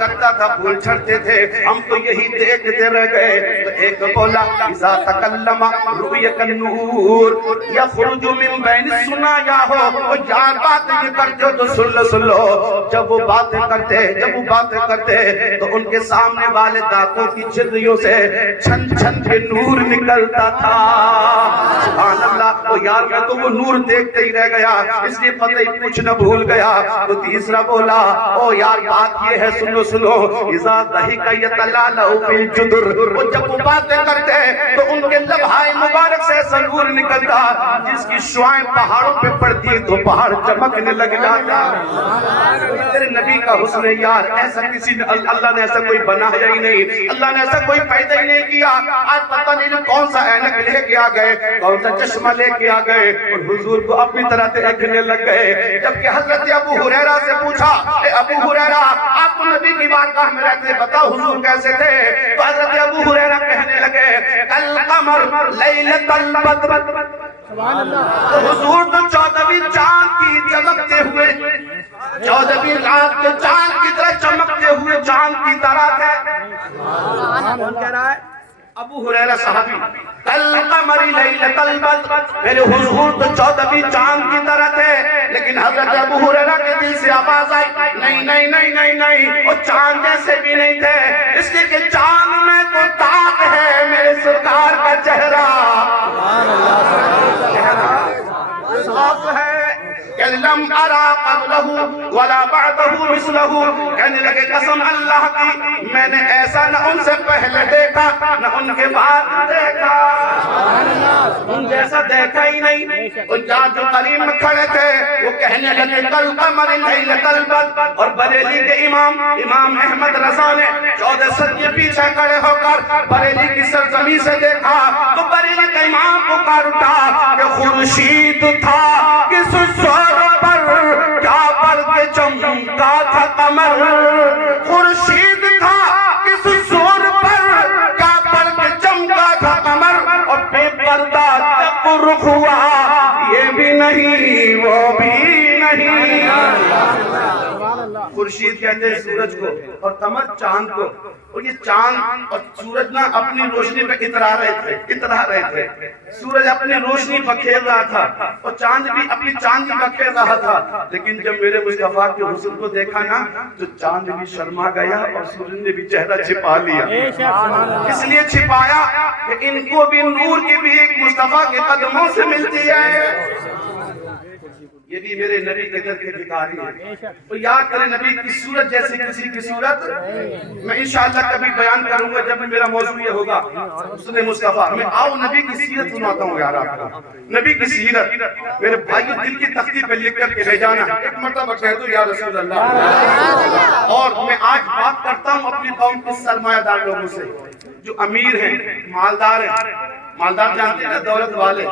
کرتا تھا پھول جھڑتے تھے، ہم تو یہی دیکھتے رہ گئے۔ تو ایک بولا اذا تکلم رؤی النور یخرج من بین الثنایا ہو، اور یار بات یہ کرتے ہو تو سن لو، جب وہ باتیں کرتے تو ان کے سامنے والے دانتوں کی جھریوں سے چھن چھن کے نور نکلتا تھا۔ سبحان اللہ، وہ یار میں تو وہ نور دیکھتے ہی رہ گیا، اس لیے پتہ ہی پوچھنا بھول گیا۔ تو تیسرا بولا او یار بات یہ ہے سنو، اذا ضحک یتلالأ فی الجدر، اور جب وہ باتیں کرتے تو ان کے لبہائے مبارک سے ایسا نور نکلتا جس کی شعائیں پہاڑوں پہ پڑتی تو پہاڑ چمکنے لگ جاتا۔ تیرے نبی کا حسن ہے یار، ایسا کسی نے اللہ نے ایسا کوئی بنایا ہی نہیں، اللہ نے ایسا کوئی پیدا ہی نہیں کیا۔ آج پتہ نہیں کون سا اینک لے کے آ گئے، کون سا چشمہ لے کے آ گئے اور حضور کو اپنی طرح دیکھنے لگ گئے۔ جبکہ حضرت ابو ہریرہ سے پوچھا، اے ابو ہریرہ آپ کو نبی کی بارگاہ میں رہتے بتاؤ حضور کیسے تھے؟ تو حضرت ابو ہریرہ کہنے لگے کالقمر لیلۃ البدر، تو حضور تو 14ویں چاند کی چمکتے ہوئے، 14ویں رات کے چاند کی طرح چمکتے ہوئے چاند کی طرح تھے۔ کون کہہ رہا ہے؟ ابو ہریرہ صحابی، کالقمر لیلۃ البدر، میرے حضور تو 14ویں چاند کی طرح تھے۔ لیکن حضرت ابو ہریرہ کے دل سے آواز آئی نہیں، وہ چاند جیسے بھی نہیں تھے، اس لیے کہ چاند میں تو داغ ہے میرے سرکار کا چہرہ صاف ہے۔ کہ لم ارا قبلہ ولا بعدہ مثلہ، کہنے لگے قسم اللہ کی میں نے ایسا نہ ان سے پہلے دیکھا نہ ان کے بعد دیکھا، ان جیسا دیکھا ہی نہیں۔ اور جہاں جو قریب میں کھڑے تھے وہ کہنے لگے کالقمر لیلۃ البدر، اور بریلی کے امام احمد رضا نے 14 صدی پیچھے کھڑے ہو کر بریلی کی سرزمین سے دیکھا تو بریلی کا امام پکار اٹھا کہ خورشید تھا کس سور پر کیا پر کے چمکا تھا قمر، خورشید تھا کس سور پر کیا پر کے چمکا تھا قمر، اور بے پردہ جب رخ ہوا یہ بھی نہیں وہ بھی نہیں۔ خورشید کہتے ہیں سورج کو اور قمر چاند کو، اور یہ چاند اور سورج نہ اپنی روشنی پہ اترا رہے تھے، سورج اپنی روشنی بکھیر رہا تھا اور چاند بھی اپنی چاندنی بکھیر رہا تھا۔ لیکن جب میرے مصطفیٰ کے حسن کو دیکھا نا تو چاند بھی شرما گیا اور سورج نے بھی چہرہ چھپا لیا۔ اس لیے چھپایا کہ ان کو بھی نور کی بھی ایک مصطفیٰ کے قدموں سے ملتی ہے۔ یہ بھی میرے نبی کے در کے بھکاری ہیں۔ تو یاد کریں نبی کی صورت جیسے کسی کی صورت میں انشاءاللہ کبھی بیان کروں گا جب میرا موضوع یہ ہوگا حسن مصطفیٰ۔ میں آؤ نبی کی سیرت سناتا ہوں یار آپ کو، نبی کی سیرت میرے بھائیو دل کی تختی پہ لکھ کر کے لے جانا، ایک مرتبہ کہہ دو یا رسول اللہ۔ اور میں آج بات کرتا ہوں اپنی قوم کے سرمایہ دار لوگوں سے جو امیر ہیں، مالدار ہیں، مالدار جانتے ہیں نا دولت والے،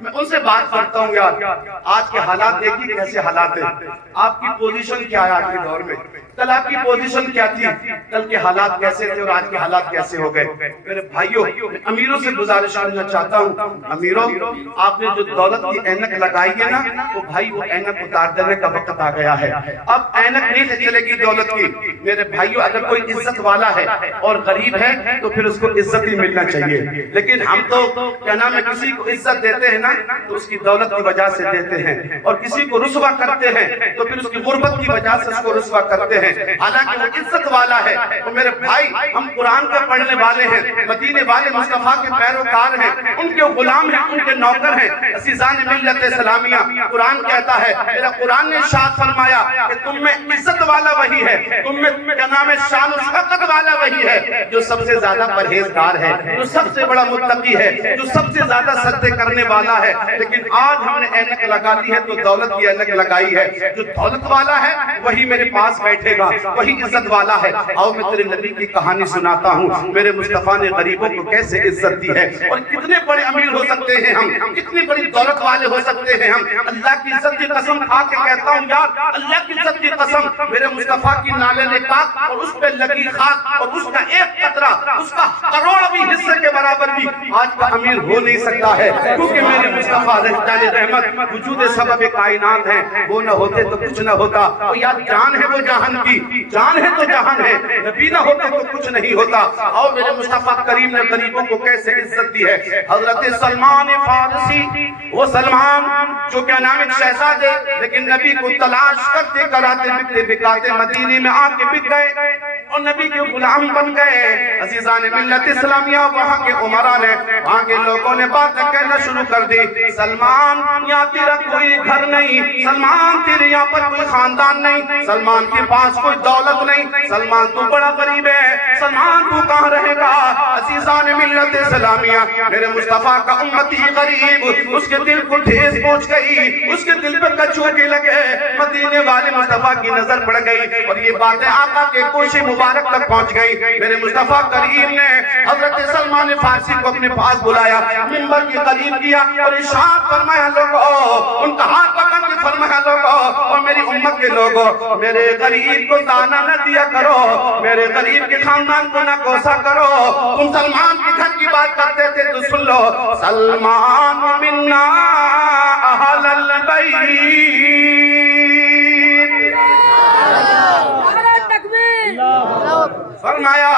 میں ان سے بات کرتا ہوں یار آج کے حالات دیکھیے کیسے حالات ہیں، آپ کی پوزیشن کیا ہے آج کے دور میں، کل آپ کی پوزیشن کیا تھی، کل کے حالات کیسے تھے اور آج کے حالات کیسے ہو گئے۔ میرے بھائیوں میں امیروں سے گزارش کرنا چاہتا ہوں، امیروں آپ نے جو دولت کی اینک لگائی ہے نا وہ بھائی وہ اینک اتار دینے کا وقت آ گیا ہے، اب اینک نہیں چلے گی دولت کی۔ میرے بھائیوں اگر کوئی عزت والا ہے اور غریب ہے تو پھر اس کو عزت ہی ملنا چاہیے، لیکن ہم تو کیا نام ہے کسی کو عزت دیتے ہیں نا تو اس کی دولت کی وجہ سے دیتے ہیں، اور کسی کو رسوا کرتے ہیں تو پھر اس کی غربت کی وجہ سے اس کو رسوا کرتے ہیں، حالانکہ وہ عزت والا ہے۔ تو میرے بھائی ہم قرآن کے پڑھنے والے ہیں، مدینے والے مصطفیٰ کے پیروکار ہیں، ان کے غلام ہیں، ان کے نوکر ہیں، عزیزان ملت اسلامیہ۔ قرآن کہتا ہے، میرا قرآن نے ارشاد فرمایا کہ تم میں عزت والا وہی ہے، تم میں کیا نام ہے شان و شوکت والا وہی ہے جو سب سے زیادہ پرہیزگار ہے، جو سب سے بڑا متقی ہے، جو سب سے زیادہ سجدے کرنے والا ہے۔ لیکن آج ہم نے اینک لگا لی ہے تو دولت کی اینک لگائی ہے، جو دولت والا ہے وہی میرے پاس بیٹھے گا، وہی عزت والا ہے۔ آؤ میں تیرے نبی کی کہانی سناتا ہوں، میرے مصطفیٰ نے غریبوں کو کیسے عزت دی ہے، اور کتنے بڑے امیر ہو سکتے ہیں ہم، کتنی بڑی دولت والے ہو سکتے ہیں ہم۔ اللہ کی عزت کی قسم کھا کے کہتا ہوں یار، اللہ کی عزت کی قسم، میرے مصطفیٰ کی نالے پاک اور اس پہ لگی خاک اور اس کا ایک قطرہ، اس کا کروڑویں حصے کے برابر بھی آج کا امیر ہو نہیں سکتا ہے، کیونکہ میری میرے مصطفیٰ رحمت رحمت وجود سبب کائنات ہیں، وہ نہ ہوتے تو کچھ نہ ہوتا۔ اور یا جان ہے وہ جہان کی، جان ہے تو جہان ہے، نبی نہ ہوتے تو کچھ نہیں ہوتا۔ اور میرے مصطفیٰ کریم نے غریبوں کو کیسے عزت دی ہے۔ حضرت سلمان فارسی، وہ سلمان جو کیا نام ایک شہزادے لیکن نبی کو تلاش کرتے کراتے بکتے بکاتے مدینے میں آ کے بک گئے اور نبی کے غلام بن گئے۔ عزیزان ملت اسلامیہ، وہاں کے عمرہ نے، وہاں کے لوگوں نے بات کہنا شروع کر دی، سلمان یہاں تیرا کوئی گھر نہیں، سلمان تیرے یہاں پر کوئی خاندان نہیں، سلمان کے پاس کوئی دولت نہیں، سلمان تو بڑا غریب ہے، سلمان تو کہاں رہے گا؟ عزیزان ملت اسلامیہ، میرے مصطفیٰ کا امتی غریب، اس کے دل کو ٹھیس پہنچ گئی، اس کے دل پہ کچھوٹے لگے، مدینے والے مصطفیٰ کی نظر پڑ گئی اور یہ باتیں آقا کے کوشے مبارک تک پہنچ گئی۔ میرے مصطفیٰ کریم نے حضرت سلمان فارسی کو اپنے پاس بلایا، منبر کے قریب کیا اور ارشاد فرمایا، لوگو ان کا ہاتھ پکڑ کے فرمایا، لوگو اور میری امت کے لوگو، میرے غریب کو دانا نہ دیا کرو، میرے غریب کے خاندان کو نہ کوسا کرو۔ تم سلمان کے گھر کی بات کرتے تھے تو سن لو، سلمان منا اہل البیت، فرمایا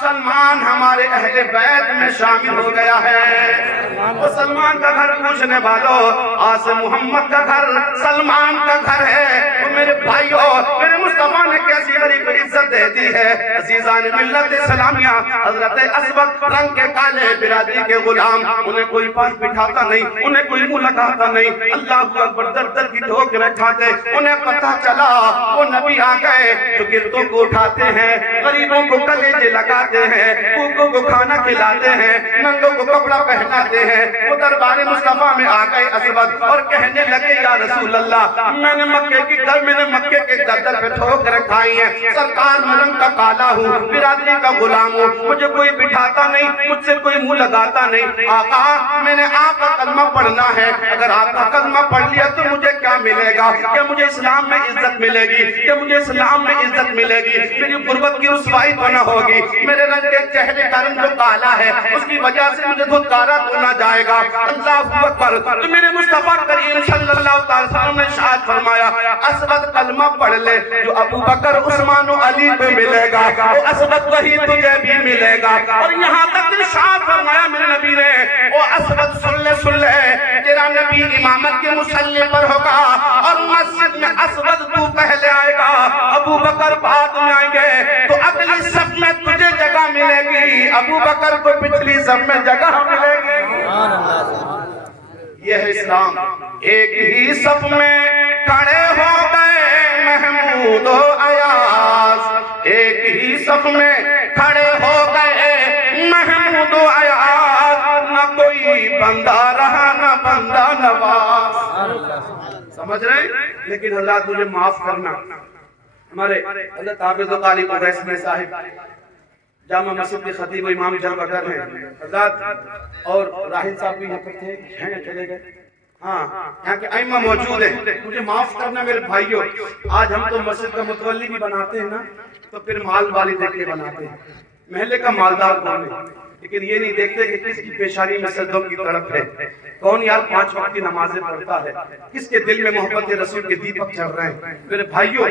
سلمان ہمارے اہل بیت میں شامل ہو گیا ہے۔ وہ سلمان کا گھر پوچھنے والوں، آج محمد کا گھر سلمان کا گھر ہے۔ وہ میرے بھائیوں، میرے مصطفیٰ نے کیسی غریب عزت دے دی ہے۔ عزیزان ملت اسلامیہ، حضرت اسود رنگ کے کالے برادری کے غلام، انہیں کوئی پاس بٹھاتا نہیں، انہیں کوئی منہ لگاتا نہیں، اللہ اکبر در در کی ٹھوکریں کھاتے۔ انہیں پتہ چلا وہ نبی آ گئے جو گردوں کو اٹھاتے ہیں، غریبوں کو کلیجے لگاتے ہیں، بھوکوں کو کھانا کھلاتے ہیں، ننگوں کو کپڑا پہناتے ہیں۔ وہ دربار مصطفیٰ میں آ گئے اسود اور کہنے لگے، یا رسول اللہ، میں نے مکے کے در پہ ٹھوکریں کھائی ہیں، سرکار میں رنگ کا کالا ہوں، برادری کا غلام ہوں، مجھے کوئی بٹھاتا نہیں، مجھ سے کوئی منہ لگاتا نہیں۔ آقا میں نے آپ کا کلمہ پڑھنا ہے، اگر آپ کا کلمہ پڑھ لیا تو مجھے کیا ملے گا؟ کیا مجھے اسلام میں عزت ملے گی؟ کیا مجھے اسلام میں عزت ملے گی؟ میری غربت کی رسوائی تو نہ ہوگی، میرے رنگ کے چہرے کا رنگ جو کالا ہے اس کی وجہ سے مجھے دھتکارا تو نہ جائے گا۔ اللہ اکبر۔ تو میرے مصطفیٰ کریم صلی اللہ علیہ وسلم نے ارشاد فرمایا، اسود کلمہ پڑھ لے، جو ابو بکر عثمان و علی پہ ملے گا وہ اسود وہی تجھے بھی ملے گا۔ اور یہاں تک ارشاد فرمایا میرے نبی نے، او اسود سن لے، تیرا نبی امامت کے مصلی پر ہوگا اور مسجد میں اسود تو پہلے آئے گا، ابو بکر بعد میں آئیں گے، تو اگلی صف میں تجھے جگہ ملے گی، ابو بکر کو پچھلی صف میں جگہ ملے گی۔ یہ ہے اسلام۔ ایک ہی صف میں کھڑے ہو گئے محمود و ایاز، ایک ہی صف میں کھڑے ہو گئے محمود و ایاز، نہ کوئی بندہ رہا نہ بندہ نواز۔ سمجھ رہے ہیں؟ لیکن حضرات مجھے معاف کرنا، ہمارے حضرت حافظ و قاری اویس میں صاحب جامع مسجد کے خطیب و امام جلوہ گر ہیں حضرات، اور راہل صاحب بھی یہاں پر تھے، ہیں چلے گئے، ہاں یہاں کے ائمہ موجود ہیں۔ مجھے معاف کرنا میرے بھائیوں، آج ہم تو مسجد کا متولی بھی بناتے ہیں نا تو پھر مال والی دیکھ کے بناتے ہیں، محلے کا مالدار کون ہے، لیکن یہ نہیں دیکھتے کہ کس کی پیشانی میں سجدوں کی تڑپ ہے، کون یار 5 وقت کی نمازیں پڑھتا ہے، کس کے دل میں محبت رسول کے دیپک چل رہے ہیں۔ میرے بھائیوں،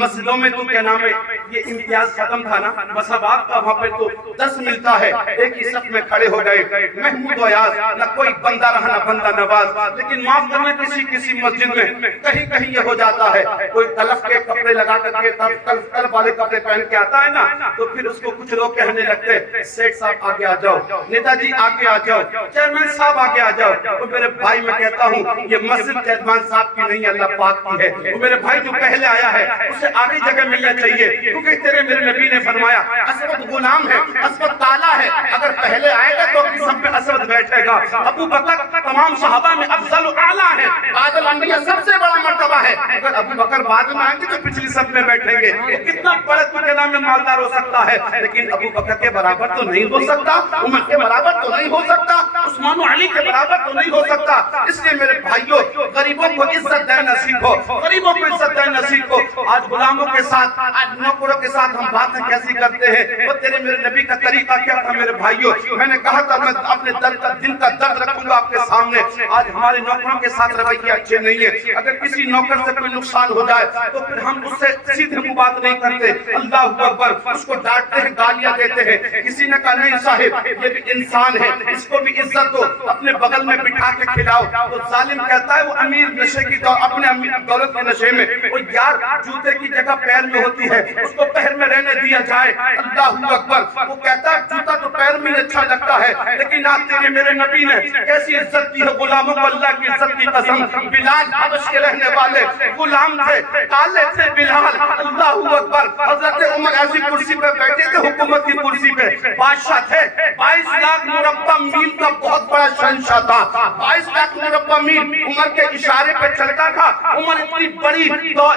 مسجدوں میں تو کیا نام ہے، یہ امتیاز ختم تھا نا، مسابقات کا وہاں پہ تو 10 ملتا ہے، ایک ہی صف میں کھڑے ہو گئے محمود و ایاز، نہ کوئی بندہ رہا نہ بندہ نواز۔ لیکن معاف کرنا، کسی مسجد میں کہیں یہ ہو جاتا ہے، کوئی تلف کے کپڑے لگا کر کے تلف والے کپڑے پہن کے آتا ہے نا، تو پھر اس کو کچھ لوگ کہنے لگتے، سیٹ صاحب آگے آ جاؤ، نیتا جی آگے آ جاؤ، چیئرمین صاحب آگے آ جاؤ۔ وہ میرے بھائی میں کہتا ہوں یہ مسجد چیئرمین صاحب کی نہیں، اللہ پاک کی ہے۔ وہ میرے بھائی جو پہلے آیا ہے اسے آگے جگہ ملنا چاہیے، کیونکہ تیرے میرے نبی نے فرمایا اسود غلام ہے، اسود کالا ہے، اگر پہلے آئے گا تو اپنی سب میں اسود بیٹھے گا۔ ابو بکر تمام صحابہ میں افضل و اعلیٰ ہے، بعد الانبیاء سب سے بڑا مرتبہ ہے، اگر ابو بکر بعد میں آئیں گے تو پچھلی سب میں بیٹھیں گے۔ کتنا بڑا تو کے نام میں مالدار ہو سکتا ہے، لیکن ابو بکر کے برابر تو نہیں ہو سکتا۔ عمر کے برابر تو نہیں ہو سکتا، عثمان و علی کے برابر تو نہیں ہو سکتا۔ اس لیے میرے بھائیوں، غریبوں کو عزت دینا سیکھو، غریبوں کو عزت دینا سیکھو۔ آج غلاموں کے ساتھ، آج نوکروں کے ساتھ ہم باتیں کیسی کرتے ہیں، وہ تیرے میرے نبی کا طریقہ کیا تھا میرے بھائیوں؟ میں نے کہا تھا میں اپنے دل کا درد رکھوں گا آپ کے سامنے۔ آج ہمارے نوکروں کے ساتھ رویے اچھے نہیں ہیں۔ اگر کسی نوکر سے کوئی نقصان ہو جائے تو پھر ہم اس سے سیدھے منہ بات نہیں کرتے، اللہ اکبر، اس کو ڈانٹتے ہیں، گالیاں دیتے ہیں۔ کسی نے کہا نہیں صاحب یہ بھی انسان ہے، اس کو بھی عزت دو، اپنے بغل میں بٹھا کے کھلاؤ۔ تو ظالم کہتا ہے وہ امیر نشے کی اپنے امیر دولت کے نشے میں، وہ یار جوتے کی جگہ پیر میں ہوتی ہے، اس کو پیر میں رہنے دیا جائے، اللہ اکبر۔ وہ کہتا ہے جوتا تو پیر میں اچھا لگتا ہے، لیکن آج تیرے میرے نبی نے کیسی عزت کی ہے غلاموں کو، اللہ کی عزت کی قسم۔ بلال حبش کے رہنے والے غلام تھے، کالے تھے بلال، اللہ اکبر۔ حضرت عمر ایسی کرسی پہ بیٹھے تھے، حکومت کی کرسی پہ، بادشاہ تھے، 22 لاکھ مربع میل کا بہت بڑا شہنشاہ تھا، 22 لاکھ مربع میل عمر کے اشارے پہ چلتا تھا۔ عمر اتنی بڑی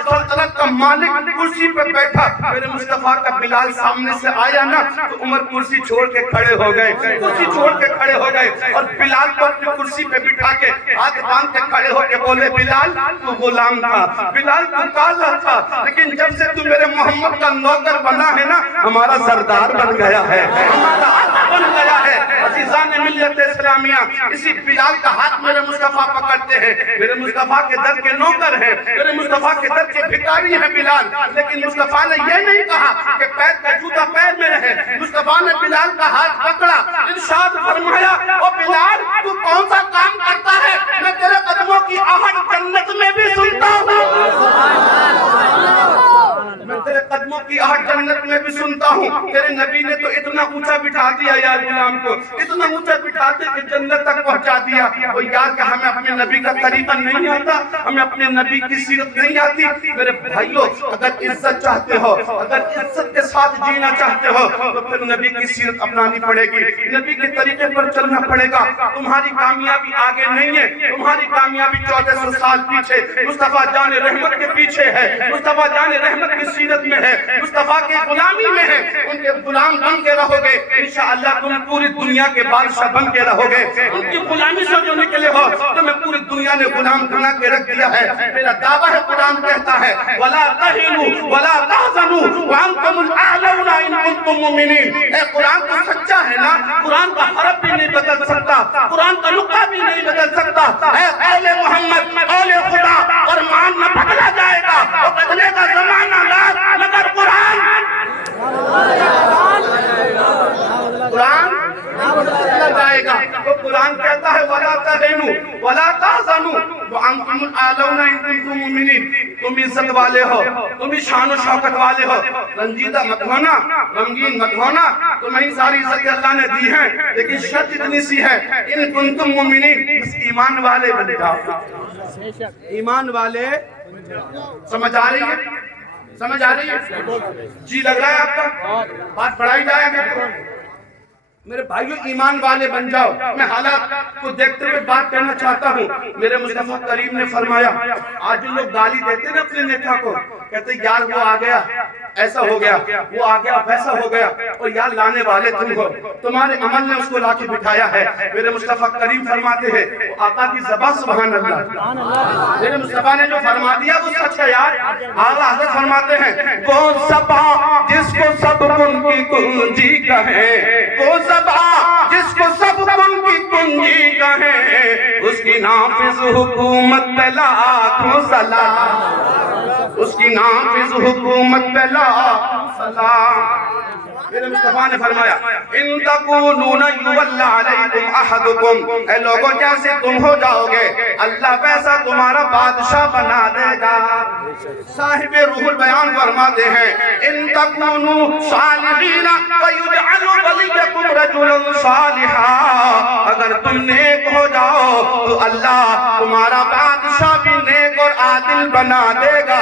سلطنت کا مالک کرسی پہ بیٹھا، میرے مصطفیٰ کا بلال سامنے سے آیا نا تو عمر کرسی چھوڑ کے کھڑے ہو گئے، کرسی چھوڑ کے کھڑے ہو گئے، اور بلال کو اپنی کرسی پہ بٹھا کے ہاتھ باندھ کے کھڑے ہو کے بولے بلال تو غلام تھا، بلال تو کالا تھا، لیکن جب سے تو میرے محمد کا نوکر بنا ہے نا ہمارا سردار بن گیا ہے، ہمارا آقا بن گیا ہے۔ عزیزان ملت اسلامیہ، اسی بلال کا ہاتھ میرے مصطفیٰ پکڑتے ہیں، میرے مصطفیٰ کے در کے نوکر ہیں، میرے مصطفیٰ کے در کے بھکاری ہیں بلال، لیکن مصطفیٰ نے یہ نہیں کہا کہ پیر کا جوتا پیر میں رہے، مصطفیٰ نے بلال کا ہاتھ پکڑا، ارشاد فرمایا او بلال تو کون سا کام کرتا ہے، میں تیرے قدموں کی آہٹ جنت میں بھی سنتا ہوں، میں تیرے قدموں کی آہٹ جنت میں بھی سنتا ہوں۔ تیرے نبی نے تو اتنا اونچا بٹھا دیا یار غلام کو، اتنا اونچا بٹھا دیا کہ جنت تک پہنچا دیا۔ اور یار کہ ہمیں اپنے نبی کا طریقہ نہیں آتا، ہمیں اپنے نبی کی سیرت نہیں آتی۔ میرے بھائیوں اگر عزت چاہتے ہو، اگر عزت کے ساتھ جینا چاہتے ہو تو پھر نبی کی سیرت اپنانی پڑے گی، نبی کے طریقے پر چلنا پڑے گا۔ تمہاری کامیابی آگے نہیں ہے، تمہاری کامیابی 1400 سال پیچھے مصطفیٰ جان رحمت کے پیچھے ہے، مصطفیٰ جان رحمت کی سیرت میں ہے، مصطفیٰ کے غلامی میں ہے، ان کے غلام بن کے رہو گے انشاءاللہ تم پوری دنیا کے بادشاہ بن کے رہو گے۔ ان کی غلامی سے جو نکلے ہو تمہیں پوری دنیا نے غلام بنا کے رکھ دیا ہے۔ میرا دعویٰ ہے قرآن کہتا ہے وَلَا تَهِنُوا وَلَا تَحْزَنُوا وَأَنْتُمُ الْأَعْلَوْنَ إِن كُنتُم مُّؤْمِنِينَ۔ اے قرآن تو سچا ہے نا، قرآن کا حرف بھی نہیں بدل سکتا، قرآن کا نقطہ بھی نہیں بدل سکتا۔ اے قول محمد، قول خدا، فرمان نہ بدلا جائے گا، وہ بدلے کا زمانہ لا مگر قرآن بدلا جائے گا۔ تو قرآن کہتا ہے وَلَا تَهِنُوا وَلَا تَحْزَنُوا وَأَنْتُمُ الْأَعْلَوْنَ إِن كُنتُم مُّؤْمِنِينَ۔ تم عزت والے ہو، تم شان و شوکت والے ہو، رنجیدہ مت ہونا، غمگین مت ہونا، تمہیں ساری عزت اللہ نے دی ہے، لیکن شرط اتنی سی ہے ان کنتم مومنین، بس ایمان والے بن جاؤ، ایمان والے۔ سمجھ آ رہی ہے؟ سمجھ آ رہی ہے؟ جی لگ رہا ہے آپ کا؟ بات بڑھائی جائے گا میرے بھائیوں، ایمان والے بن جاؤ۔ میں حالات کو دیکھتے ہوئے بات کہنا چاہتا ہوں۔ میرے مصطفیٰ کریم نے فرمایا، آج جو لوگ گالی دیتے ہیں اپنے نیتا کو، کہتے یار وہ آ گیا ایسا ہو گیا، وہ آ گیا ویسا ہو گیا، اور یار لانے والے تم ہو، تمہارے عمل نے اس کو لا کے بٹھایا ہے۔ میرے مصطفیٰ کریم فرماتے ہیں آقا کی زبان سبحان اللہ، میرے مصطفیٰ نے جو فرما دیا وہ سچ ہے یار۔ اعلیٰ حضرت فرماتے ہیں وہ زبان جس کو سب کن کی کنجی کہیں، وہ زبان جس کو سب کن کی کنجی کہیں، اس کی نافذ حکومت پہ لاکھوں سلام، اس کی نافذ حکومت پہ لاکھوں سلام۔ میرے مصطفیٰ نے فرمایا ان تکونون یولی علیکم احدکم، اے لوگوں جیسے تم ہو جاؤ گے اللہ ویسا تمہارا بادشاہ بنا دے گا۔ صاحب روح البیان فرماتے ہیں ان تکونوا صالحین فیجعل ولیکم رجلا صالحا، اگر تم نیک ہو جاؤ تو اللہ تمہارا بادشاہ بھی نیک اور عادل بنا دے گا۔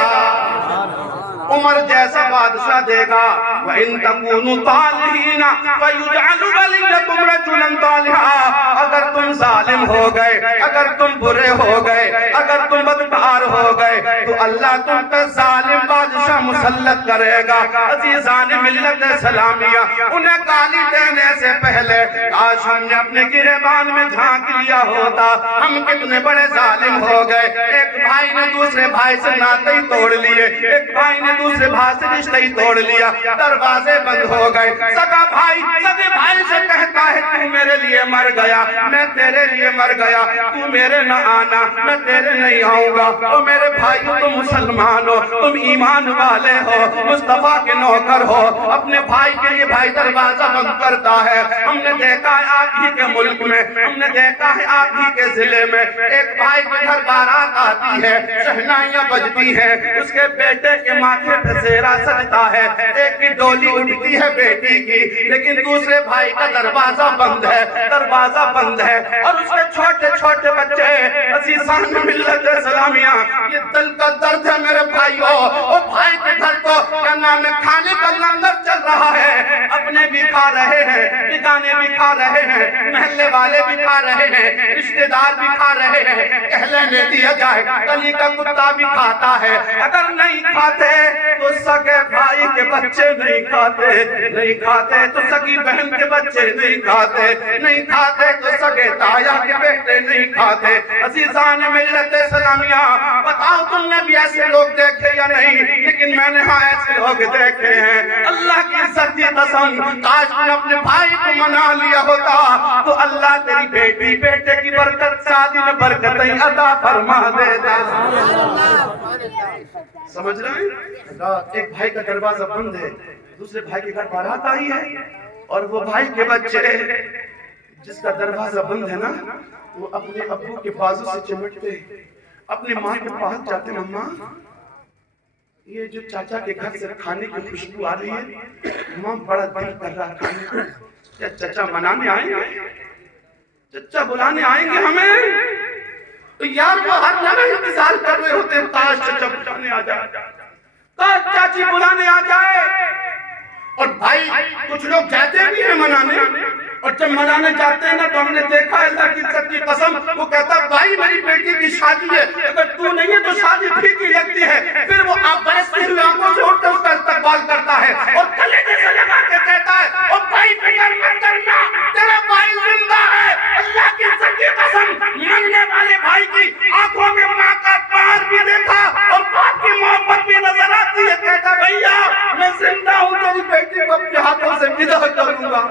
عمر جیسا بادشاہ دے گا وَإِن تَكُونُوا طَالِحِينَ فَيُجْعَلُ وَلِيَّكُمْ رَجُلًا طَالِحًا اگر تم ظالم ہو گئے، اگر تم برے ہو گئے، اگر تم بدکار ہو گئے تو اللہ تم پہ ظالم بادشاہ مسلط کرے گا۔ عزیزان ملت اسلامیہ، انہیں گالی دینے سے پہلے کاش ہم نے اپنے گریبان میں جھانک لیا ہوتا ہم کتنے بڑے ظالم ہو گئے۔ ایک بھائی نے دوسرے بھائی سے ناطے ہی توڑ لیے، ایک بھائی نے دوسرے بھائی سے رشتہ ہی توڑ لیا، دروازے بند ہو گئے۔ سگا بھائی سگے بھائی سے کہتا ہے تو میرے لیے مر گیا، میں تیرے لیے مر گیا، تو میرے نہ آنا، میں تیرے نہیں آؤں گا۔ او میرے بھائیو، تم مسلمان ہو، تم ایمان والے ہو، مصطفیٰ کے نوکر ہو، اپنے بھائی کے لیے بھائی دروازہ بند کرتا ہے۔ ہم نے دیکھا ہے آپ ہی کے ملک میں، ہم نے دیکھا ہے آپ ہی کے ضلع میں، ایک بھائی کے گھر بارات آتی ہے، شہنائیاں بجتی ہیں، اس کے بیٹے کے ماتھے پہ زیرہ سجتا ہے، ایک کی ڈولی اٹھتی ہے بیٹی کی، لیکن دوسرے بھائی کا دروازہ بند ہے، دروازہ بند ہے، اور اس کے چھوٹے چھوٹے بچے۔ عزیزان ملت اسلامیہ، یہ دل کا درد ہے میرے بھائیو، اور بھائی کے گھر کو کیا نام ہے کھانے کا لنگر چل رہا ہے، اپنے بھی کھا رہے ہیں، بیگانے بھی کھا رہے ہیں، محلے والے بھی کھا رہے ہیں، رشتہ دار بھی کھا رہے ہیں، کہلنے دیا جائے گلی کا کتا بھی کھاتا ہے۔ اگر نہیں کھاتے تو سگے بھائی کے بچے نہیں کھاتے، نہیں کھاتے تو سگی بہن کے بچے نہیں کھاتے، نہیں کھاتے تو سگے تایا کے بیٹے نہیں کھاتے۔ عزیزان ملت اسلامیہ، بتاؤ تم نے بھی ایسے لوگ دیکھے یا نہیں؟ لیکن میں نے ہاں ایسے لوگ دیکھے ہیں۔ اللہ کی عزت کی قسم، کاش نے اپنے بھائی کو منا لیا ہوتا تو اللہ تیری بیٹی بیٹے کی برکت شادی میں برکتیں عطا فرما دیتا۔ سمجھ رہے ہیں؟ ایک بھائی کا دروازہ بند ہے، دوسرے بھائی کے گھر بارات آئی ہے، اور وہ بھائی کے بچے جس کا دروازہ بند ہے نا، وہ اپنے ابو کے بازو سے چمٹتے اپنے ماں کے پاس جاتے، ماں یہ جو چاچا کے گھر سے کھانے کی خوشبو آ رہی ہے، ماں بڑا دل کر رہا کھانے کو، کیا چچا منانے آئیں گے؟ چچا بلانے آئیں گے ہمیں؟ تو یار وہ ہر لمحہ انتظار کر رہے ہوتے ہیں، کاش چچا بلانے آ جائے، کاش چاچی بلانے آ جائے۔ اور بھائی کچھ لوگ جاتے بھی ہیں منانے، اور جب منانے جاتے ہیں نا تو ہم نے دیکھا ہے اللہ کی عزت کی قسم، وہ کہتا ہے بھائی میری بیٹی کی شادی ہے، اگر تو نہیں ہے تو شادی ٹھیک ہی لگتی ہے۔ پھر وہ آپ برستی ہوئی آنکھوں سے اٹھ کر اس کا استقبال کرتا ہے اور کلیجے سے لگا کے کہتا ہے او بھائی فکر مت کرنا، تیرا بھائی زندہ ہے۔ اللہ کی عزت کی قسم، مننے والے بھائی کی آنکھوں میں ماں کا پیار بھی دیکھا اور باپ کی محبت بھی نظر آتی ہے، کہتا بھیا میں زندہ ہوں، تیری بیٹی کو اپنے ہاتھوں سے ودا کروں گا۔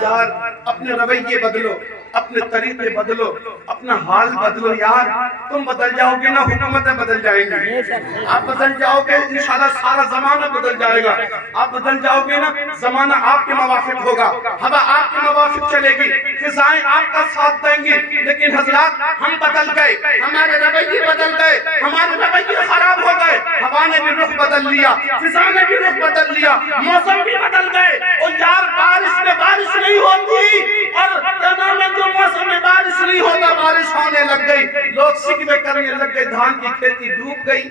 یار اپنے رویے بدلو، اپنے طریقے بدلو، اپنا حال بدلو یار، تم بدل جاؤ گے نا حکومتیں بدل جائیں گی، آپ بدل جاؤ گے انشاءاللہ سارا زمانہ بدل جائے گا، آپ بدل جاؤ گے نا زمانہ آپ کے موافق ہوگا، ہوا آپ کے موافق چلے گی، فضائیں آپ کا ساتھ دیں گی۔ لیکن حضرات ہم بدل گئے، ہمارے رویے بدل گئے، ہمارے رویے خراب ہو گئے، ہوا نے بھی رخ بدل لیا، فضا نے بھی رخ بدل لیا، موسم بھی بدل گئے۔ اور یار بارش میں بارش نہیں ہوتی، اور جو موسم میں بارش نہیں ہوتا بارش ہونے لگ گئی، لوگ شکوے کرنے لگ گئے، دھان کی کھیتی ڈوب گئی۔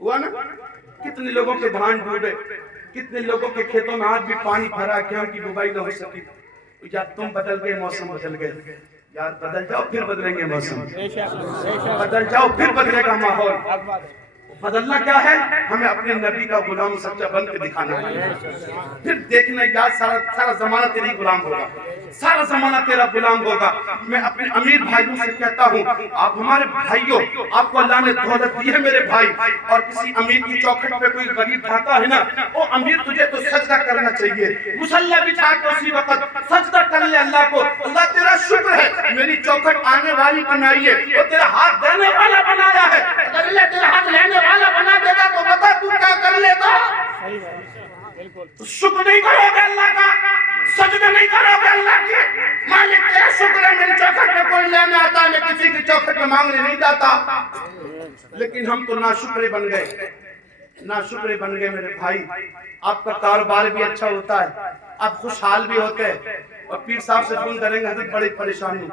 ہوا نا؟ کتنے لوگوں کے دھان ڈوبے، کتنے لوگوں کے کھیتوں میں آج بھی پانی بھرا کہ ان کی بوائی نہ ہو سکی۔ یا تم بدل گئے، موسم بدل گئے، یار بدل جاؤ پھر بدلیں گے موسم، بدل جاؤ پھر بدلے گا ماحول۔ بدلنا کیا ہے؟ ہمیں اپنے نبی کا غلام سچا بن کے دکھانا ہے، پھر دیکھنا یار سارا زمانہ تیری غلام ہوگا، سارا زمانہ تیرا غلام ہوگا۔ میں اپنے امیر بھائیوں سے کہتا ہوں، آپ ہمارے بھائیوں، آپ کو اللہ نے دولت دی ہے میرے بھائی، اور کسی امیر کی چوکھٹ پہ کوئی غریب کھاتا ہے نا، او امیر تجھے تو سجدہ کرنا چاہیے، مصلی بچھا کے اسی وقت سجدہ کر لے اللہ کو، اللہ تیرا شکر ہے میری چوکھٹ آنے والی بنائی ہے، اور تیرا ہاتھ دینے والا بنایا ہے، اگر اللہ تیرا ہاتھ لینے والا بنا دیتا تو بتا تو کیا کر لیتا؟ تو شکر نہیں کرو گے اللہ کا، سجدہ نہیں کرو گے اللہ کی، مالک تیرا شکر ہے میری چوکھٹ میں کوئی لینے آتا ہے، میں کسی کی چوکھٹ میں مانگنے نہیں جاتا۔ لیکن ہم تو ناشکرے بن گئے، ناشکرے بن گئے میرے بھائی۔ آپ کا کاروبار بھی اچھا ہوتا ہے، آپ خوشحال بھی ہوتے ہیں، اور پیر صاحب سے فون کریں گے حضرت بڑی پریشانی،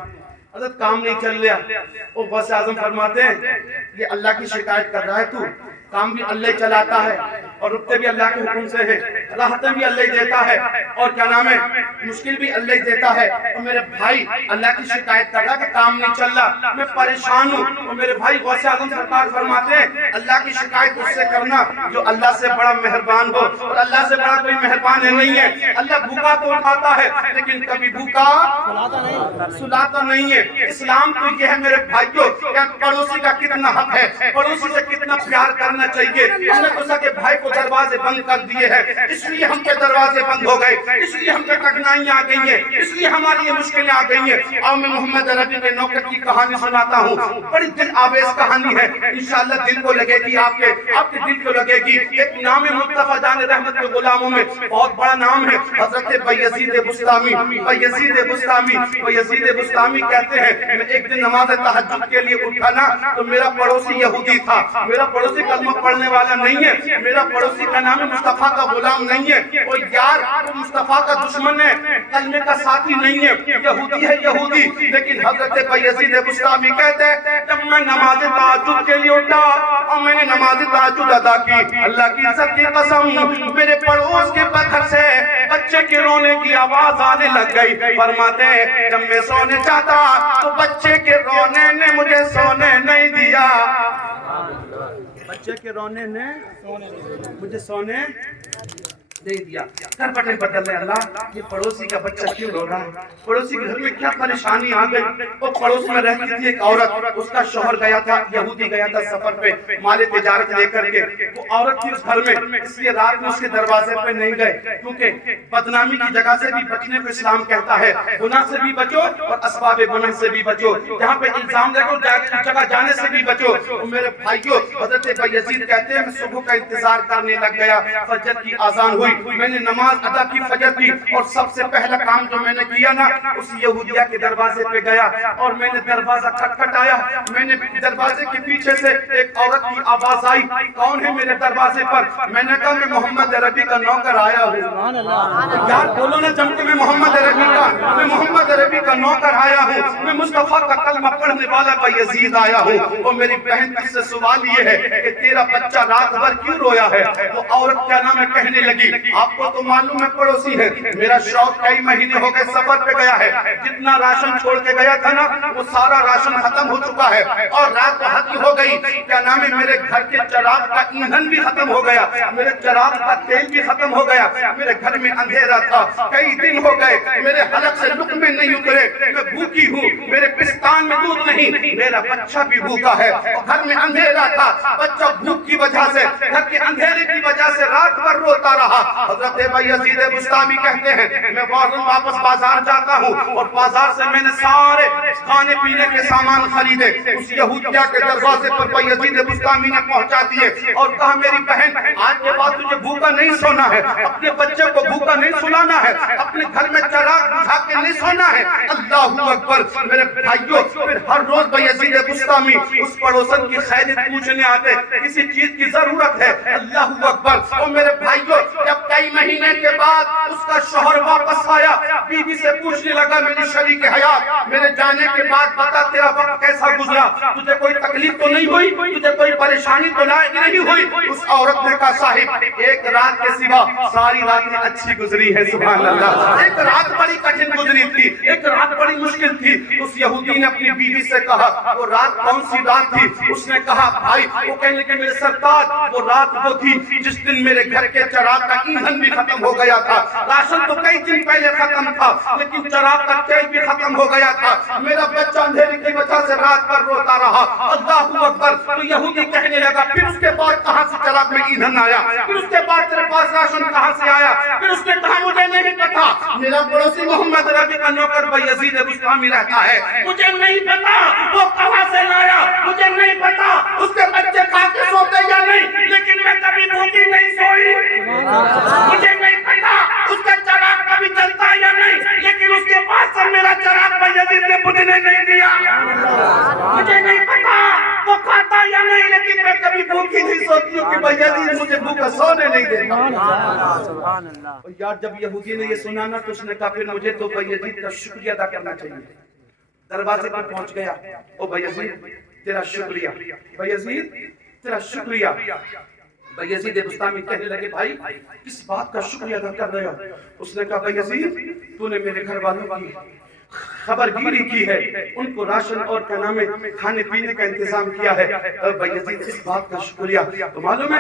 حضرت کام نہیں چل رہا، وہ غوث اعظم فرماتے ہیں یہ اللہ کی شکایت کر رہا ہے تو، کام بھی اللہ چلاتا ہے اور رکتے بھی اللہ کے حکم سے ہے، راحتیں بھی اللہ دیتا ہے اور کیا نام ہے مشکل بھی اللہ دیتا ہے۔ اور میرے بھائی اللہ کی شکایت کر رہا کہ کام نہیں چل رہا، میں پریشان ہوں، اور میرے بھائی غوث اعظم سرکار فرماتے ہیں اللہ کی شکایت اس سے کرنا جو اللہ سے بڑا مہربان ہو، اور اللہ سے بڑا کوئی مہربان نہیں ہے۔ اللہ بھوکا تو اٹھاتا ہے لیکن کبھی بھوکا سلاتا نہیں ہے۔ اسلام تو یہ ہے میرے بھائیوں کہ پڑوسی کا کتنا حق ہے، پڑوسی سے کتنا پیار کرنا چاہیے۔ ہم نے تو سکے بھائی کو دروازے بند کر دیے ہیں، اس لیے ہم کے دروازے بند ہو گئے، اس لیے ہم کے کٹھنائیاں آ گئی ہیں، اس لیے ہماری یہ مشکلیں آ گئی ہیں۔ اور میں محمد عربی کے نوکر کی کہانی سناتا ہوں، بڑی دل آویز کہانی ہے، انشاءاللہ دل کو لگے گی، آپ کے دل کو لگے گی۔ ایک نام مصطفیٰ جان رحمت کے غلاموں میں بہت بڑا نام ہے، حضرت بایزید بسطامی۔ بایزید بسطامی کہتے ہیں میں ایک دن نماز تہجد کے لیے اٹھا نا تو میرا پڑوسی یہودی تھا، میرا پڑوسی کلمہ پڑھنے والا نہیں ہے، میرا پڑوسی کا نام مصطفیٰ کا غلام نہیں ہے، اور یار وہ مصطفیٰ کا دشمن ہے، کلمے کا ساتھی نہیں ہے، یہودی ہے یہودی۔ لیکن حضرت بایزید بسطامی کہتے ہیں جب میں نماز تہجد کے لیے اٹھا اور میں نے نماز تہجد ادا کی، اللہ کی عزت کی قسم میرے پڑوس کے پتھر سے بچے کے رونے کی آواز آنے لگ گئی۔ فرماتے ہیں جب میں سونے چاہتا تو بچے کے رونے نے مجھے سونے نہیں دیا، بچے کے رونے نے مجھے سونے نہیں دیا۔ کر بٹے بدل لے اللہ، یہ پڑوسی کا بچہ کیوں رو رہا ہے، پڑوسی کے گھر میں کیا پریشانی آ گئی۔ وہ پڑوس میں رہتی تھی ایک عورت، اس کا شوہر گیا تھا یہودی گیا تھا سفر پہ مال تجارت لے کر کے، وہ عورت تھی اس گھر میں، اس لیے رات میں اس کے دروازے پہ نہیں گئے، کیونکہ بدنامی کی جگہ سے بھی بچنے کو اسلام کہتا ہے، گناہ سے بھی بچو اور اسباب گناہ سے بھی بچو، جہاں پہ الزام دیکھو جگہ جانے سے بھی بچو۔ اور میرے بھائیوں حضرت بایزید کہتے ہیں میں صبح کا انتظار کرنے لگ گیا، فجر کی اذان ہوئی، میں نے نماز ادا کی فجر کی، اور سب سے پہلا کام جو میں نے کیا نا اس یہودیہ کے دروازے پہ گیا اور میں نے دروازہ کھٹکھٹایا۔ میں نے دروازے کے پیچھے سے ایک عورت کی آواز آئی، کون ہے میرے دروازے پر؟ میں نے کہا میں محمد عربی کا نوکر آیا ہوں۔ یار بولو نا جم کے میں محمد عربی کا نوکر آیا ہوں، میں مصطفیٰ کا کلمہ پڑھنے والا بایزید آیا ہوں۔ اور میری بہن سے سوال یہ ہے کہ تیرا بچہ رات بھر کیوں رویا ہے؟ وہ عورت کیا نام ہے کہنے لگی آپ کو تو معلوم ہے پڑوسی ہے، میرا شوق کئی مہینے ہو گئے سفر پہ گیا ہے، جتنا راشن چھوڑ کے گیا تھا نا وہ سارا راشن ختم ہو چکا ہے، اور رات حد ہو گئی، کیا نام ہے میرے گھر کے چراغ کا ایندھن بھی ختم ہو گیا، میرے چراغ کا تیل بھی ختم ہو گیا، میرے گھر میں اندھیرا تھا، کئی دن ہو گئے میرے حلق سے لقمے نہیں اترے، میں بھوکی ہوں، میرے پستان میں دودھ نہیں، میرا بچہ بھی بھوکا ہے، اور گھر میں اندھیرا تھا، بچہ بھوک کی وجہ سے گھر کے اندھیرے کی وجہ سے رات بھر روتا رہا۔ حضرت بایزید بسطامی کہتے ہیں میں واپس بازار جاتا ہوں اور بازار سے میں نے سارے کھانے پینے کے سامان خریدے، اس یہودیہ کے دروازے پر بایزید بسطامی نے پہنچا دیے اور کہا میری بہن آج کے بعد تجھے بھوکا نہیں سونا ہے، اپنے بچے کو بھوکا نہیں سلانا ہے، اپنے گھر میں چراغ بجھا کے نہیں سونا ہے۔ اللہ اکبر میرے بھائیوں، پھر ہر روز بایزید بسطامی اس پڑوسن کی خیریت پوچھنے آتے، کسی چیز کی ضرورت ہے۔ اللہ اکبر اور میرے بھائیوں جب کئی مہینے کے بعد اس کا شوہر واپس آیا، بیوی سے پوچھنے لگا میری شریک حیات میرے جانے کے بعد بتا تیرا وقت کیسا گزرا، تجھے کوئی تکلیف تو نہیں ہوئی، تجھے کوئی پریشانی تو نہیں ہوئی؟ اس عورت نے کہا صاحب ایک رات کے سوا ساری راتیں اچھی گزری ہے، سبحان اللہ، ایک رات بڑی کٹھن گزری تھی، ایک رات بڑی مشکل تھی۔ اس یہودی نے اپنی بیوی سے کہا وہ رات کون سی رات تھی؟ اس نے کہا بھائی وہ کہنے لگے میرے سرکار وہ رات وہ تھی جس دن میرے گھر کے چراغ کا ایندھن بھی ختم ہو گیا تھا، راشن تو کئی دن پہلے ختم تھا لیکن چراغ کا تیل بھی ختم ہو گیا تھا، میرا بچہ اندھیرے کی وجہ سے رات بھر روتا رہا۔ اللہ اکبر تو یہودی کہنے لگا پھر اس کے بعد کہاں سے چراغ میں ایندھن آیا، پھر اس کے بعد تیرے پاس راشن کہاں سے آیا؟ پھر اس نے کہا مجھے نہیں پتا، میرا پڑوسی محمد عربی کا نوکر بایزید بسطامی رہتا ہے، مجھے نہیں پتا وہ کہاں سے لایا، مجھے نہیں پتا اس کے بچے کھا کے سوتے یا نہیں، لیکن میں کبھی بھوکی نہیں سوئی، مجھے نہیں پتا اس کا چراغ کبھی چلتا یا نہیں، لیکن اس کے پاس سے میرا چراغ بایزید نے بجھنے نہیں دیا، مجھے نہیں پتا وہ کھاتا یا نہیں، لیکن میں کبھی بھوکی نہیں سوتی ہوں کہ بایزید مجھے بھوکا سونے نہیں دیتا۔ یار جب یہودی نے یہ سنا نا تو اس نے کہا پھر مجھے تو بایزید کا شکریہ ادا کرنا چاہیے۔ دروازے پر پہنچ گیا، او بایزید تیرا شکریہ، بایزید تیرا شکریہ۔ بایزید بستامی کہنے لگے بھائی کس بات کا شکریہ ادا کر رہے ہو؟ اس نے کہا بایزید تو نے میرے گھر والوں کی خبر گیری کی ہے، ان کو راشن اور کیا نام ہے کھانے پینے کا انتظام کیا ہے۔ اور بایزید اس بات کا شکریہ۔ تو معلوم ہے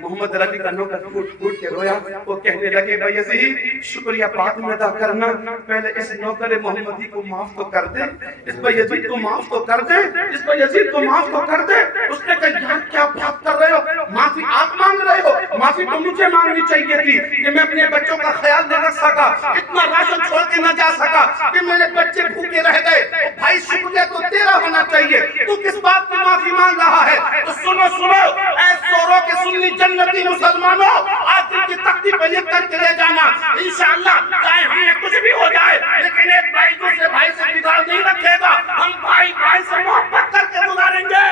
محمد عربی کا نوکر پھوٹ پھوٹ کے رویا، وہ کہنے لگے بایزید شکریہ بعد میں ادا کرنا، پہلے اس نوکر محمدی کو معاف تو کر دے، اس بایزید کو معاف تو کر دے، اس بایزید کو معاف تو کر دے۔ اس نے کہا یار کیا بات کر رہے ہو، معافی آپ مانگ رہے ہو؟ معافی تو مجھے مانگنی چاہیے تھی کہ میں اپنے بچوں کا خیال نہ رکھ سکا، اتنا راشن چھوڑ کے نہ جا سکا کہ میرے بچے بھوکے رہ گئے۔ بھائی شکریہ تو تیرا ہونا چاہیے، تو کس بات کی معافی مانگ رہا ہے؟ تو سنو سنو اے سورو کے سنی جنتی مسلمانوں، آج دن کی تختی پہ لکھ کر کے لے جانا، انشاءاللہ چاہے ہم نے کچھ بھی ہو جائے لیکن ایک بھائی دوسرے بھائی سے بگاڑ نہیں رکھے گا، ہم بھائی بھائی سے محبت کر کے گزاریں گے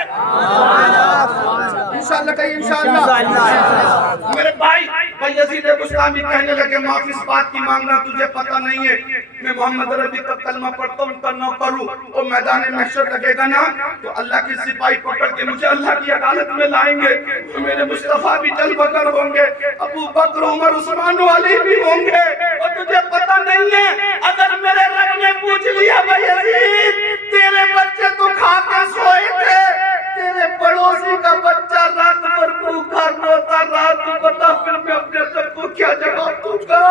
انشاءاللہ۔ کہیں انشاءاللہ میرے بھائی بایزید بستامی کہنے لگے معافی اس بات کی مانگنا تجھے پتہ نہیں ہے، میں محمد عربی کا کلمہ پڑھتا ہوں، ان کا نوکر ہوں، اور میدان محشر لگے گا نا تو اللہ کی سپاہی پکڑ کے مجھے اللہ کی عدالت میں لائیں گے، تو میرے مصطفیٰ بھی جل بکر ہوں گے، ابو بکر عمر عثمان علی بھی ہوں گے، اور تجھے پتہ نہیں ہے اگر میرے رب نے پوچھ لیا بایزید تیرے بچے تو کھا کے سوئے تھے، تیرے پڑوسی کا بچہ رات بھر بھوکا روتا رات بتا، پھر میں اپنے رب کو کیا جواب دوں گا؟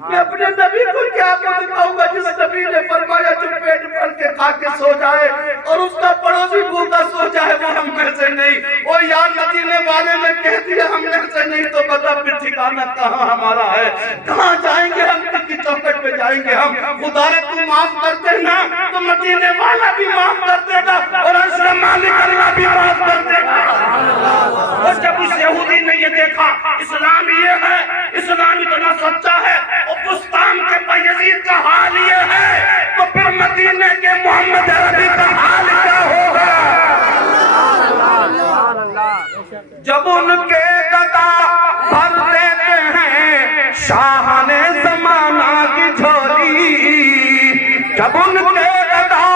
میں اپنے نبی کو کیا بتاؤں گا جس نبی نے فرمایا جو پیٹ بھر کے کھا کے سو جائے اور اس کا پڑوسی بھوکا سو جائے وہ ہم میں سے نہیں؟ وہ یار مدینے والے نے کہہ دیا ہم میں سے نہیں، تو بتا پھر ٹھکانہ کہاں ہمارا ہے؟ کہاں جائیں گے ہم؟ کس کی چوکٹ پہ جائیں گے ہم؟ خدا نے تو معاف کر دینا تو مدینے والا بھی معاف کر دے گا اور عرش مالک اللہ بھی معاف کر دے گا۔ اور جب اس یہودی نے یہ دیکھا اسلام یہ ہے، اسلام اتنا سچا ہے، اور بستان کے بایزید کا حال یہ ہے، تو پھر مدینے کے محمد عربی کا حال کیا ہوگا؟ جب ان کے گدا بھر دیتے ہیں شاہان زمانہ کی جھولی، جب ان کے گدا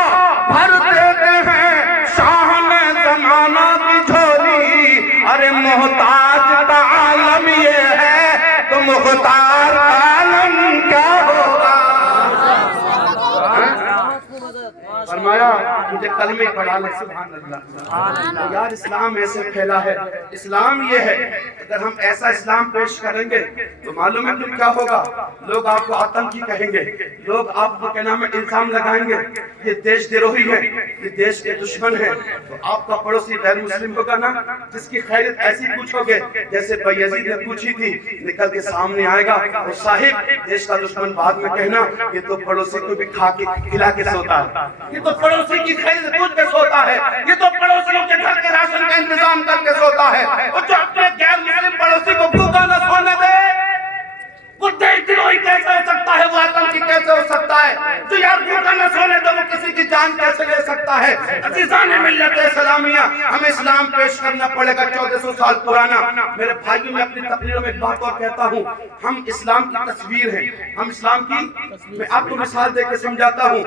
بھر دیتے ہیں شاہان زمانہ کی جھولی، ارے محتاج کا عالم یہ ہے تو مختار عالم کیا ہوگا؟ فرمایا مجھے کلمے پڑھا لے سبحان اللہ۔ یار اسلام ایسے پھیلا ہے، اسلام یہ ہے اگر ہم ایسا اسلام پیش کریں گے تو معلوم ہے پھر کیا ہوگا؟ لوگ آپ کو آتنکی کہیں گے، لوگ آپ کو کیا نام ہے الزام لگائیں گے یہ دیش دروہی ہے، یہ دیش کے دشمن ہے۔ تو آپ کا پڑوسی غیر مسلم ہوگا نا، جس کی خیریت ایسی پوچھو گے جیسے بایزید نے پوچھی تھی، نکل کے سامنے آئے گا اور صاحب دیش کا دشمن بعد میں کہنا یہ تو پڑوسی کو بھی کھا کے کھلا کے سوتا ہے، یہ تو پڑوسی کی خیریت پوچھ کے سوتا ہے، یہ تو پڑوسیوں کے گھر کے راشن کا انتظام کر کے سوتا ہے، اور جو اپنے غیر مسلم پڑوسی کو بھوکا نہ سونے دے وہ دیش دروہی کیسے ہو سکتا ہے؟ وہ آتنکی کیسے ہو سکتا ہے؟ جو یار بھوکا نہ سونے دے وہ کسی کی جان کیسے لے سکتا ہے؟ عزیزان ملت اسلامیہ ہمیں اسلام پیش کرنا پڑے گا 1400 سال پرانا۔ میرے بھائیوں میں اپنی تقریروں میں ایک بات اور کہتا ہوں، ہم اسلام کی تصویر ہیں، ہم اسلام کی، میں آپ کو مثال دے کے سمجھاتا ہوں،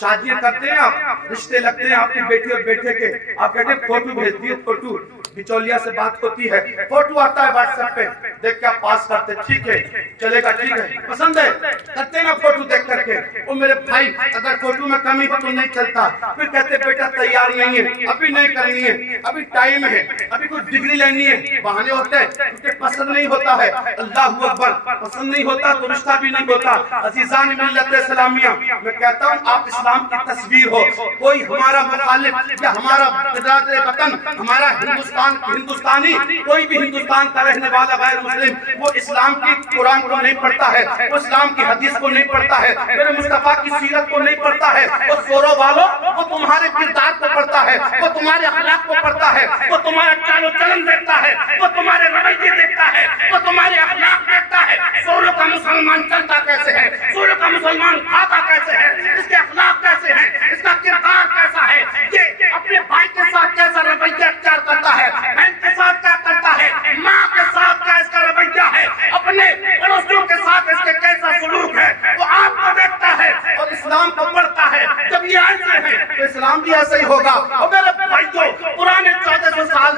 شادیاں کرتے ہیں آپ، رشتے لگتے ہیں آپ کی بیٹی اور بیٹے کے، آپ کہتے ہیں فوٹو بھیج دیے، فوٹو بچولیا سے بات ہوتی ہے، فوٹو آتا ہے واٹس ایپ پہ، دیکھ کے آپ پاس کرتے ٹھیک ہے چلے گا ٹھیک ہے پسند ہے کرتے نا فوٹو دیکھ کر کے۔ وہ میرے بھائی اگر فوٹو میں کمی ہو تو نہیں چلتا، پھر کہتے بیٹا تیار نہیں ہے، ابھی نہیں کرنی ہے، ابھی ٹائم ہے، ابھی کوئی ڈگری لینی ہے، بہانے ہوتے ہیں کیونکہ پسند نہیں ہوتا ہے۔ اللہ اکبر، پسند نہیں ہوتا تو رشتہ بھی نہیں ہوتا۔ عزیزان ملت اسلامیہ میں کہتا ہوں آپ اسلام کی تصویر ہو، کوئی ہمارا مخالف یا ہمارا برادر وطن، ہمارا ہندوستانی، کوئی بھی ہندوستان کا رہنے والا غیر مسلم وہ اسلام کی قرآن کو نہیں پڑھتا ہے، وہ اسلام کی حدیث کو نہیں پڑھتا ہے، میرے مصطفیٰ کی سیرت کو نہیں پڑھتا ہے، وہ سورو والوں وہ تمہارے کردار کو پڑھتا ہے، وہ تمہارے اخلاق کو پڑھتا ہے، وہ تمہارا چال و چلن دیکھتا ہے، وہ تمہارے رویے دیکھتا ہے، وہ تمہارے اخلاق دیکھتا ہے۔ سورو کا مسلمان چلتا کیسے ہے، سورو کا مسلمان کھاتا کیسے ہے، اس کے اخلاق کیسے ہیں، اس کا کردار کیسا ہے، یہ اپنے بھائی کے ساتھ کیسا رویہ اختیار کرتا ہے، بہن کے ساتھ کیا کرتا ہے، ماں کے ساتھ کیا اس کا رویہ ہے، اپنے پڑوسیوں کے ساتھ اس کے کیسا سلوک ہے، وہ آپ کو دیکھتا ہے اور اسلام کو پڑھتا ہے۔ جب یہ ایسے ہیں تو اسلام بھی ایسا ہی ہوگا۔ اور میرے بھائیوں پرانے 1400 سال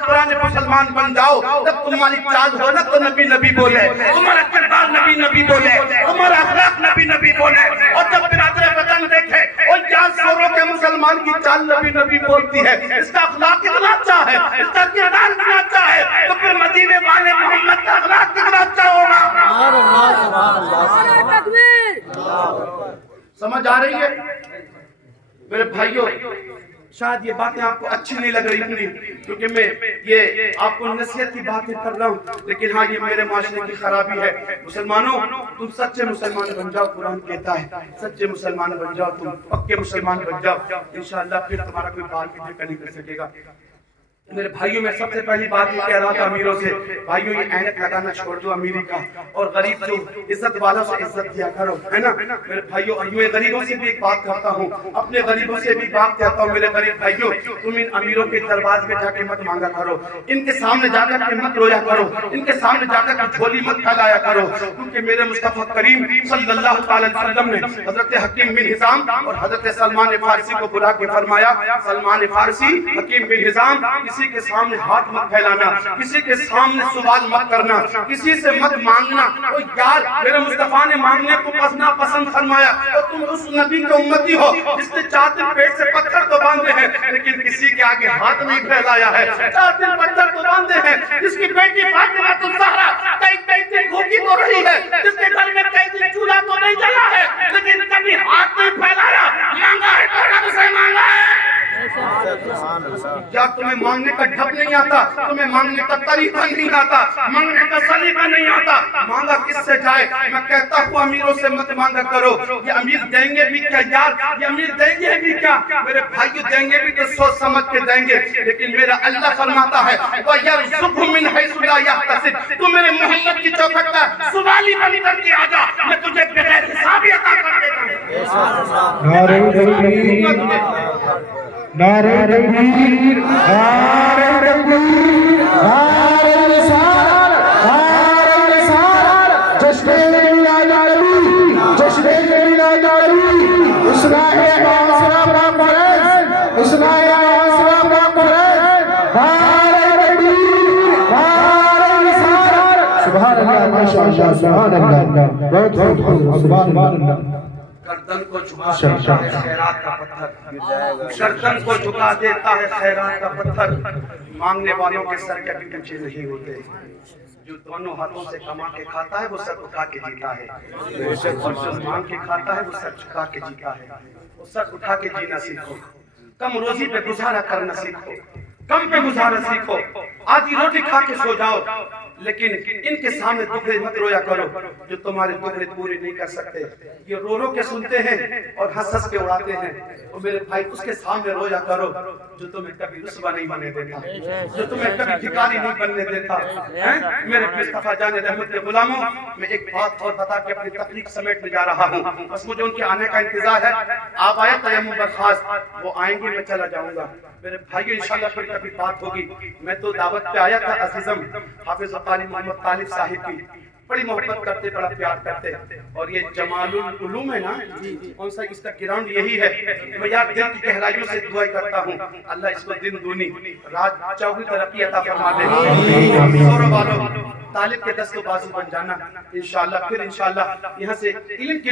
مسلمان بن جاؤ، جب تمہاری چال ہو نا تو نبی نبی بولے، تمہارا کردار نبی نبی بولے، تمہارا اخلاق نبی نبی بولے، اور جب برادر وطن دیکھے اور چال سوروں کے مسلمان کی چال نبی نبی بولتی ہے، اس کا اخلاق کتنا اچھا ہے، اس کا کردار کتنا اچھا ہے، تو پھر مدینے والے محمد کا اخلاق کتنا اچھا ہوگا۔ سمجھ آ رہی ہے میرے بھائیوں؟ شاید یہ باتیں آپ کو اچھی نہیں لگ رہی اتنی، کیونکہ میں یہ آپ کو نصیحت کی باتیں کر رہا ہوں، لیکن ہاں یہ میرے معاشرے کی خرابی ہے۔ مسلمانوں تم سچے مسلمان بن جاؤ، قرآن کہتا ہے سچے مسلمان بن جاؤ، تم پکے مسلمان بن جاؤ، انشاءاللہ پھر تمہارا کوئی بال بھی ٹھیکا نہیں کر سکے گا۔ میرے بھائیوں میں سب سے پہلی بات یہ کہہ رہا تھا امیروں سے، بھائیوں یہ اینک لگانا چھوڑ دو امیری کا، اور غریب جو عزت والا سے عزت دیا کرو، ہے نا میرے بھائیوں؟ اور میں غریبوں سے بھی ایک بات کرتا ہوں، اپنے غریبوں سے بھی بات کہتا ہوں، میرے غریب بھائیوں تم ان امیروں کے دربار پہ جا کے مت مانگا کرو، ان کے سامنے جا کر کے مت رویا کرو، ان کے سامنے جا کر کے جھولی مت پھیلایا کرو، کیونکہ میرے مصطفیٰ کریم صلی اللہ تعالی وسلم نے حضرت حکیم بن حزام اور حضرت سلمان فارسی کو بلا کے فرمایا، سلمان فارسی، حکیم بن حزام، کسی کے سامنے ہاتھ مت پھیلانا، کسی کے سامنے سوال مت کرنا، کسی سے مت مانگنا۔ او یار میرے مصطفیٰ نے مانگنے کو پسند فرمایا، اور تم اس نبی کے امتی ہو جس نے 4 دن پیٹ سے پتھر تو باندھے ہیں لیکن کسی کے آگے ہاتھ نہیں پھیلایا ہے، 4 دن پتھر تو باندھے ہیں، جس کی بیٹی فاطمہ الزہرا کئی دن بھوکی تو رہی ہے، جس کے گھر میں کئی دن چولہا تو نہیں جلا ہے، لیکن کبھی ہاتھ نہیں پھیلایا، مانگا ہے تو رب سے مانگا ہے۔ یا تمہیں مانگنے کا ڈھب نہیں آتا، تمہیں مانگنے کا طریقہ نہیں آتا، مانگنے کا سلیقہ نہیں آتا، مانگا کس سے جائے؟ میں کہتا ہوں امیروں سے مت مانگا کرو، یہ امیر دیں گے بھی کیا یار، یہ امیر دیں گے بھی کیا؟ میرے بھائیو دیں گے بھی تو سوچ سمجھ کے دیں گے، لیکن میرا اللہ فرماتا ہے وَيَرْزُقْهُ مِنْ حَيْثُ لَا يَحْتَسِبُ، تو میرے محمد کی چوکھٹ کا سوالی بن کر کے آجا، میں تجھے بغیر حساب ہی عطا کر دیتا ہوں۔ نعرہ تکبیر، نعرہ تکبیر، نعرہ رسالت، نعرہ رسالت، جشن میلاد نبی، جشن میلاد نبی، اصلاح معاشرہ کا قرآن، اصلاح معاشرہ کا قرآن، نعرہ تکبیر، نعرہ رسالت۔ سبحان اللہ، ماشاءاللہ، سبحان اللہ، بہت خوب، سبحان اللہ۔ گردن کو جھکا دیتا ہے خیرات کا پتھر، گردن کو جھکا دیتا ہے خیرات کا پتھر، مانگنے والوں کے سر کبھی اونچے نہیں ہوتے، جو دونوں ہاتھوں سے کما کے کھاتا ہے وہ سر اٹھا کے جیتا ہے، اور جو مانگ کے کھاتا ہے وہ سر جھکا کے جیتا ہے۔ وہ سر اٹھا کے جینا سیکھو، کم روزی پہ گزارا کرنا سیکھو، کم پہ گزارا سیکھو، آدھی روٹی کھا کے سو جاؤ، لیکن ان کے سامنے دکھڑے مت رویا کرو جو تمہارے دکھڑے پورے نہیں کر سکتے، یہ رو رو کے سنتے ہیں اور ہنس ہنس کے اڑاتے ہیں، اور میرے بھائی اس کے سامنے رویا کرو جو تمہیں کبھی رسوا نہیں بننے دیتا، جو تمہیں کبھی بھکاری نہیں بننے دیتا۔ میرے مصطفیٰ جان رحمت کے غلاموں، میں ایک بات اور بتا کے اپنی تقریر سمیٹنے جا رہا ہوں، بس مجھے ان کے آنے کا انتظار ہے، آپ آئے تیمم برخاست، وہ آئیں گے میں چلا جاؤں گا۔ میرے بھائیو انشاءاللہ پھر کبھی بات ہوگی، میں تو دعوت پہ آیا تھا عزیزم حافظ قاری محمد طالب صاحب کی، بڑی محبت کرتے، بڑا پیار کرتے، اور یہ جمال العلوم ہے نا، کون سا اس کا گراؤنڈ یہی ہے، میں یار دل کی گہرائیوں سے دعا کرتا ہوں اللہ اس کو دن دونی رات چوگنی ترقی عطا فرما دے۔ سورو والو طالب کے دست و بازو بن جانا انشاءاللہ، پھر انشاءاللہ یہاں سے علم کی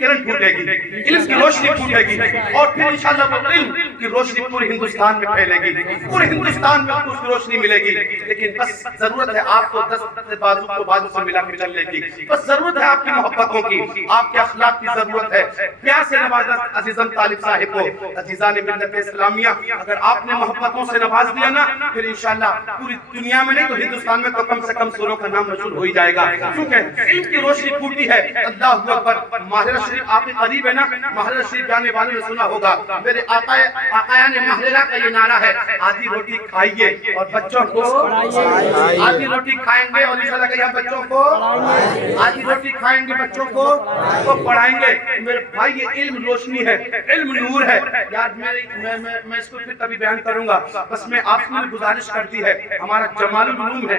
کرن پھوٹے گی، علم کی روشنی پھوٹے گی، اور پھر انشاءاللہ وہ علم کی روشنی پورے ہندوستان میں پھیلے گی، پورے ہندوستان میں اس کی روشنی ملے گی، لیکن بس ضرورت ہے آپ کو دست بازو کو بازو سے ملا کے چلنے کی، بس ضرورت ہے آپ کی محبتوں کی، آپ کے اخلاق کی ضرورت ہے، پیار سے نوازا عزیزم طالب صاحب کو۔ عزیزان ملت اسلامیہ، اگر آپ نے محبتوں سے نواز دیا نا، پھر انشاءاللہ پوری دنیا میں نہیں تو ہندوستان میں تو کم سے کم سوروں کا نام مشہور ہو ہی جائے گا، کیونکہ علم کی روشنی پھوٹی ہے۔ اللہ اکبر، ماہرہ شریف آپ کے قریب ہے نا، ماہرہ شریف جانے والوں نے سنا ہوگا، میرے آقایان ماہرہ کا یہ نعرہ ہے، آدھی روٹی کھائیے اور بچوں کو آدھی روٹی کھائیں گے، اور انشاءاللہ کہ ہم بچوں کو آدھی روٹی کھائیں گے، بچوں کو پڑھائیں گے۔ میرے بھائی یہ علم روشنی ہے، علم نور ہے یار، میں اس کو پھر کبھی بیان کروں گا، بس میں آپ سے گزارش کرتی ہے، ہمارا جمال العلوم ہے،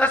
10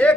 1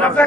90